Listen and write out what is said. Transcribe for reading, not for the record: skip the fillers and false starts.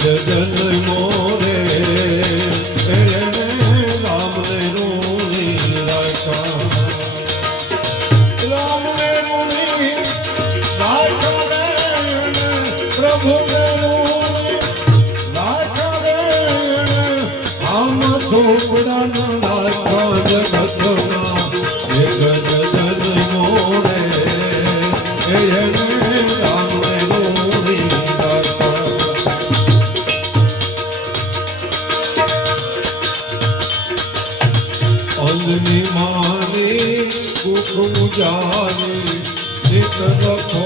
જન મોરે રામ ને રૂણી રાખા, રામ ને રૂણી રાખા, પ્રભુ ને રૂણી રાખા, આમ થોડા ન રાખા જગતના એક જન મોરે રામ ને રૂણી રાખા. અંગની માની કુકુ જાની નિત રખો